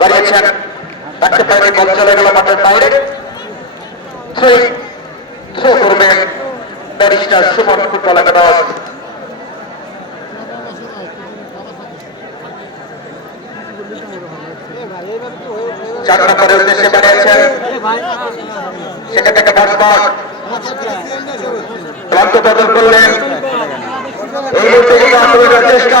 বাড়িয়েছেন রাখতে পারে বল চলে গেল মাঠের বাইরে থ্রি থ্রো করবেন ব্যারিস্টার সুমন ফুটবল একাদশ চার নম্বরের উদ্দেশ্যে বাড়িয়েছেন সেখান থেকে বাসবাস প্রান্ত বদল করলেন। এই মুহূর্তে চেষ্টা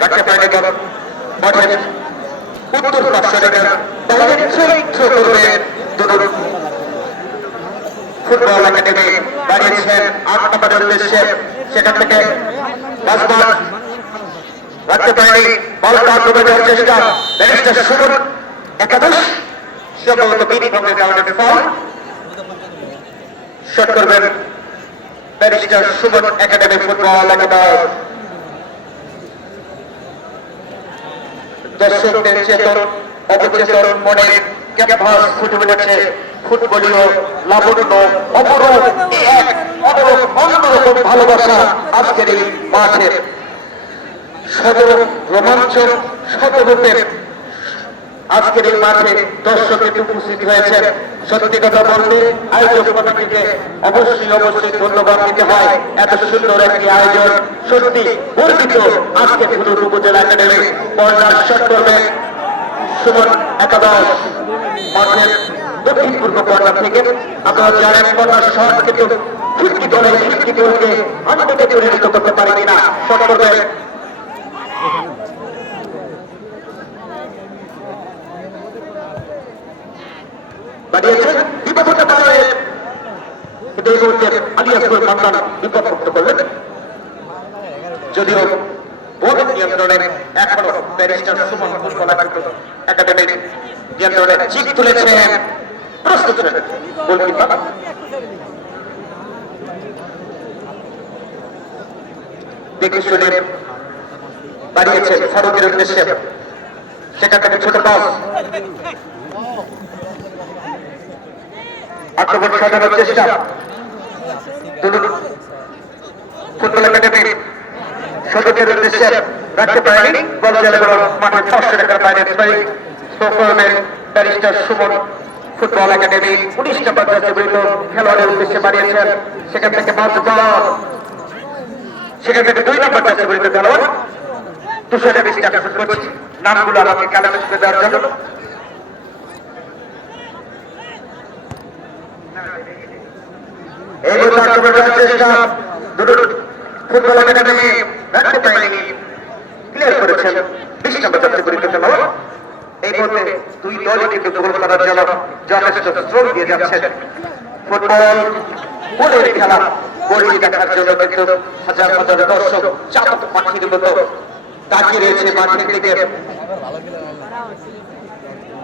রাখতে পারেনি দল মাঠের উত্তর পার্শ্ব রেখে বাইরে থ্রো করবে দুদুর ফুটবল একাডেমি বাড়িয়েছেন আট নম্বরের উদ্দেশ্যে সেখান থেকে বাসবাস রাখতে পারেনি বলটা আক্রমণ দেওয়ার চেষ্টা, ব্যারিস্টার সুমন একাদশ। সম্ভবত বিনি কারণে ফল শট করবেন ব্যারিস্টার সুমন একাডেমি ফুটবল একাদশ। দর্শকদের চেতন অবচেতন মনের ক্যানভাস ফুটে উঠেছে। ফুটবলীয় লাবণ্য, অপরূপ, এক অপরূপ অন্যরকম ভালোবাসা আজকের এই মাঠের সদর রোমাঞ্চ শতরূপের আজকের এই মাঠে দর্শকের উপস্থিত হয়েছেন। সত্যি কথা বলতে আয়োজক কমিটিকে অবশ্যই অবশ্যই ধন্যবাদ দিতে হয়। এত সুন্দর একটি আয়োজন সত্যি গর্বিত। আজকে ফুটুর উপজেলা একাডেমি কর্নার শট করবেন সুমন একাদশ মাঠের দক্ষিণ পূর্ব কর্নার থেকে আপনারা জানেন কর্নার শট কিন্তু ফিফটি দলের ফিফটি গোলকে হান্ড্রেডে পরিণত করতে পারে কিনা। শট করবেন বাড়িয়েছে বিপদ হতে পারে কিন্তু এই মুহূর্তে আলী আসফর খানদান বিপদ মুক্ত করলেন। যদিও বোর্ড নিয়ন্ত্রণে এখনও ব্যারিস্টার সুমন ফুটবল একাডেমির নিয়ন্ত্রণে চিক তুলেছেন প্রস্তুত গোলকিপার। দেখে শুনে বাড়িয়েছেন ফারুকের উদ্দেশ্যে। সেখান ছোট পাস। আক্রমণ সাজানোর চেষ্টা। ফুটবল একাডেমি সদস্যের উদ্দেশ্যে রাখতে পারেনি। বল চলে গেল মাঠের পাঁচশো টাকার বাইরে সোফরমের ব্যারিস্টার সুমন ফুটবল একাডেমি উনিশ নম্বর জাতীয় খেলোয়াড়ের উদ্দেশ্যে বাড়িয়েছেন সেখান থেকে পাঁচ বল সেখান থেকে দুই নম্বর জাতীয় খেলোয়াড়। দুশো টাকা নামগুলো আমাকে কালামে দেওয়ার জন্য। এই মুহূর্তে আক্রমণ করার চেষ্টা দুটো ফুটবল একাডেমি রাখতে পারেনি। ক্লিয়ার পরীক্ষা এই মুহূর্তে দুই খেলা হাজার হাজার দর্শক চাপ পাখির মতো তাকিয়ে রয়েছে মাঠের দিকে।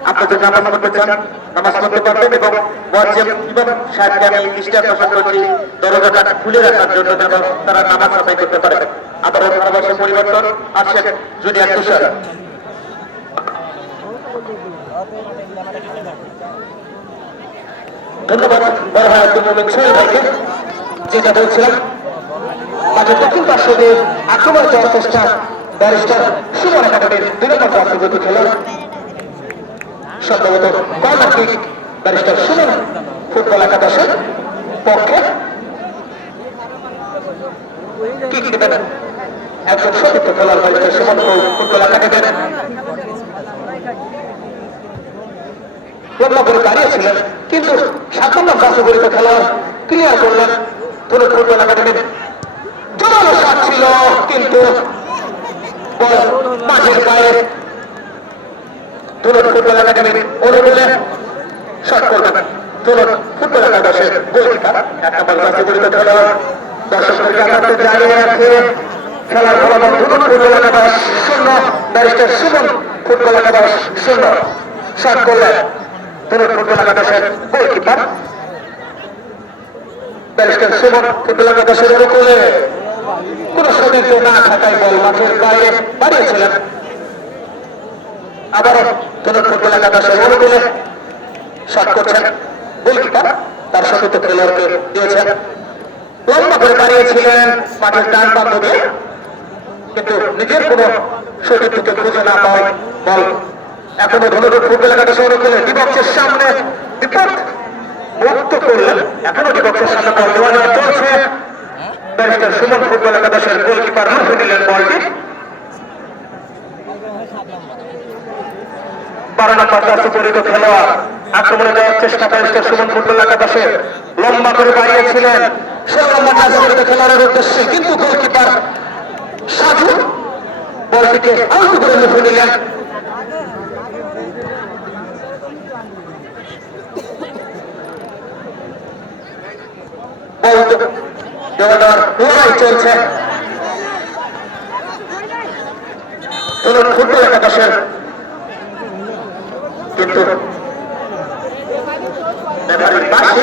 আপনি যদি নামাজ পড়তে চান, নামাজ পড়তে খুলে ধন্যবাদ ভাই আব্দুল সোহেল যেটা বলছিলাম মাঠের আক্রমণ যাওয়ার চেষ্টা ব্যারিস্টার সুমন একাডেমির দুই নম্বর খেলার সম্ভবত corner kick barrister Suman football একাদশের পক্ষে একজন সতীর্থ খেলার ব্যারিস্টার সুমন ফুটবল একাডেমির লম্বা করে দাঁড়িয়েছিলেন কিন্তু সাত কাছাগরিত খেলোয়াড় ক্লিয়ার করলেন ধরে ফুটবল একাডেমির জোরালো শট ছিল কিন্তু বল মাঠের বাইরে তুলন ফুটবল একাডেমির অনুকূলে শট করবেন তুলন ফুটবল একাদশের গোলকিপার এক নম্বর একাদশ সুমন ফুটবল একাদশ শূন্য। শট করলেন তুলন ফুটবল একাদশের গোলকিপার। ব্যারিস্টার সুমন ফুটবল একাদশের না থাকায় বল বাইরে বাড়িয়েছিলেন আবারও তুলন ফুটবল একাদশের অনুকূলে শট করছেন গোলকিপার, তার সতীর্থ খেলোয়াড়কে দিয়েছেন। লম্বা করে বাড়িয়েছিলেন মাঠের ডান প্রান্ত কিন্তু নিজের কোন সতীর্থকে খুঁজে না পাওয়ায় বল। এখনও ধনুক ফুটবল একাদশের অনুকূলে বিপক্ষের সামনে বিপদ মুক্ত করলেন। এখনও সামনে বল দেওয়া চলছে। ব্যারিস্টার সুমন ফুটবল গোলকিপার মুখে নিলেন বলটি বারো নম্বর দশ খেলোয়াড়। আক্রমণে যাওয়ার চেষ্টা ব্যারিস্টার সুমন ফুটবল একাদশের লম্বা করে বাড়িয়েছিলেন। ষোলো নম্বর দশ পরিত খেলোয়াড়ের উদ্দেশ্যে কিন্তু গোলকিপার সাধু বলটিকে আউট করে মুখে নিলেন। লড়াই চলছে। ফুটবল একাদশের কিন্তু রেফারির পাশে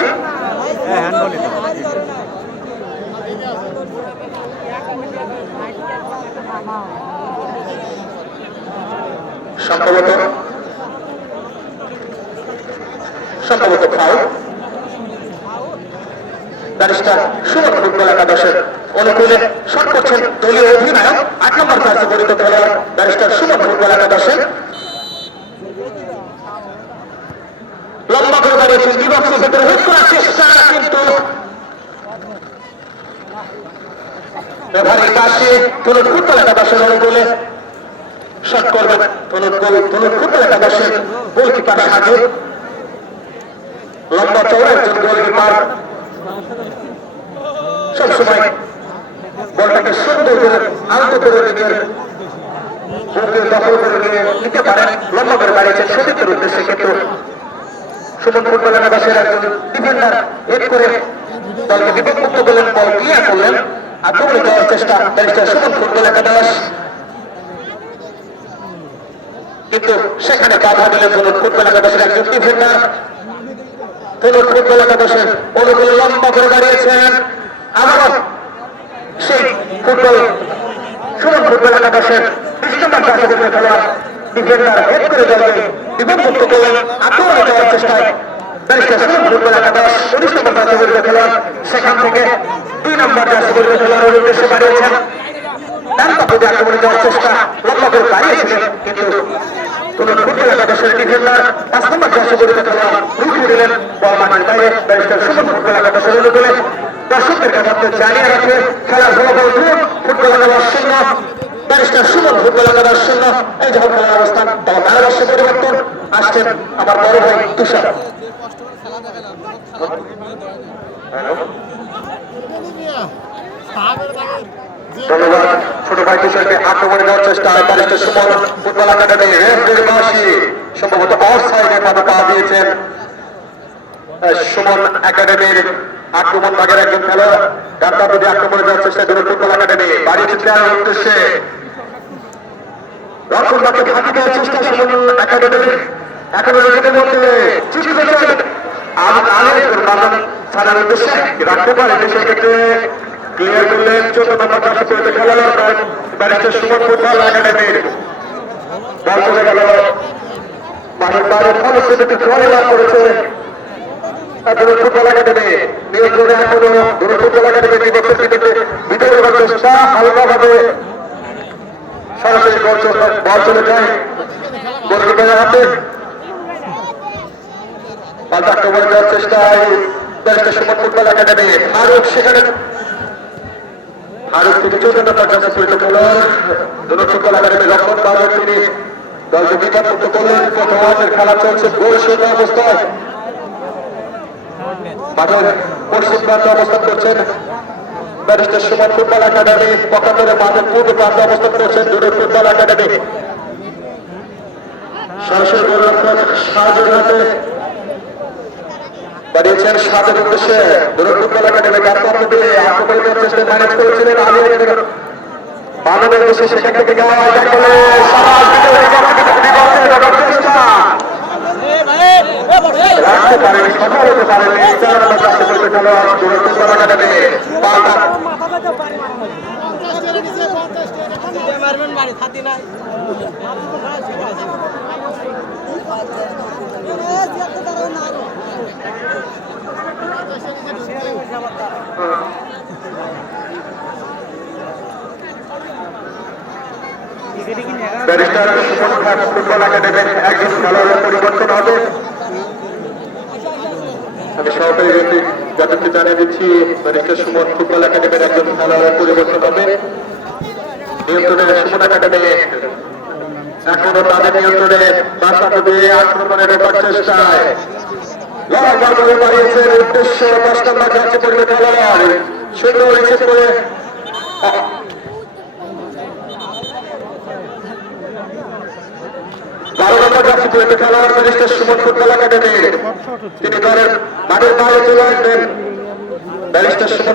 সম্ভবত। সম্ভবত ফাউল। ব্যারিস্টার সুমন ফুটবল একাদশের অনুকূলে শট করছেন দলীয় অধিনায়ক আট নম্বর কার্যকরিত খেলোয়াড় ব্যারিস্টার সুমন ফুটবল একাদশের লম্বা করে দাঁড়িয়েছেন ভেতরে হুট করার চেষ্টা কিন্তু সবসময় বলটাকে সুন্দর করে আলতো করে দখল করে নিতে পারেন। লম্বা করে দাঁড়িয়েছেন সতীর্থের উদ্দেশ্যে কিন্তু সুমন ফুটবল একাদশের একজন ডিফেন্ডার হেড করে দলকে বিপদমুক্ত করলেন। বল ক্লিয়ার করলেন। আক্রমণে দেওয়ার চেষ্টা ব্যারিস্টার সুমন ফুটবল একাদশ। কিন্তু সেখানে খেলোয়াড় ডিফেন্ডার হেড করে দলকে বিপদমুক্ত করলেন আক্রমণে দেওয়ার চেষ্টায় ব্যারিস্টার সুমন ফুটবল একাদশ উনিশ নম্বর কাছাকাছি খেলোয়াড়। সেখান থেকে দুই নম্বর কাছাকাছি খেলোয়াড়ের উদ্দেশ্যে বাড়িয়েছেন ডান দর্শকদের কাছে জানিয়ে রাখে, খেলার ফুটবল একাদশ শূন্য। ব্যারিস্টার সুমন ফুটবল শূন্য এই যখন অবস্থান তখন বাংলাদেশে পরিবর্তন। আসছেন আমার বড় ভাই তুষার। ধন্যবাদ। ছোট ভাই তুষারকে আক্রমণে দেওয়ার চেষ্টা একাডেমি আক্রমণ ভাগের একজন খেলোয়াড়। আক্রমণে যাওয়ার চেষ্টা বাড়ি প্লেয়ারের উদ্দেশ্যে রক্ষণ বাকে ফাঁকি দেওয়ার চেষ্টা সুমন একাডেমির। নিজেদের মধ্যে চিঠি দিয়েছেন আলের বাগান ছাড়ার উদ্দেশ্যে। রাখতে পারে সেক্ষেত্রে ক্লিয়ার করলেন চোদ্দ নম্বর দশ পর্যন্ত ব্যারিস্টার সুমন ফুটবল একাডেমির। বল চলে গেল। মাঠের বাইরে ফলশ্রুতিতে জয় লাভ করেছে ফুটবল একাডেমি। দূর ফুটবল একাডেমি ঢোকার চেষ্টা হালকাভাবে সরাসরি বল চলে যায়। গোলকিপারের হাতে। পাল্টা আক্রমণ দেওয়ার চেষ্টায় barrister Suman football academy, Faruk সেখানে ফারুক থেকে চৌদ্দ পর্যায়ে পরিচালক দূর ফুটবল একাডেমি রক্ষণ বাজার তিনি দলকে বিপদমুক্ত করলেন। প্রথম হাতের খেলা চলছে, গোল শূন্য অবস্থায়। মাঠের পশ্চিম প্রান্তে অবস্থান করছেন। ব্যারিস্টার সুমন ফুটবল একাডেমি পকাতরে মাঠের পূর্ব প্রান্তে অবস্থান করছেন দূরের ফুটবল একাডেমি। সেখান থেকে সমাজ বিজয় বিপক্ষে ঢোকার চেষ্টা রাখতে পারেন সফল হতে পারেন এই চার নম্বর প্রাপ্ত করতে খেলোয়াড় দূরের ফুটবল একাডেমি বাংলা মারবেন বাড়ি থাকি নাই ব্যারিস্টার সুমন খান ফুটবল একাডেমির একজন খেলোয়াড়ের পরিবর্তন হবে। আমি সহকারী যাদেরকে জানিয়ে দিচ্ছি, ব্যারিস্টার সুমন ফুটবল একাডেমির একজন খেলোয়াড়ের পরিবর্তন হবে। নিয়ন্ত্রণে সুমন একাডেমি। এখনও তাদের নিয়ন্ত্রণে বাসা দিয়ে আক্রমণের ঢোকার চেষ্টায়। উদ্দেশ্য দশ নম্বর যাচ্ছে সুন্দর রিসিভ বারো নম্বর যাচ্ছে পড়বে খেলোয়াড় ব্যারিস্টার সুমন ফুটবল একাডেমি, তিনি দলের মাঠের বাইরে চলে আসবেন। ব্যারিস্টার সুমন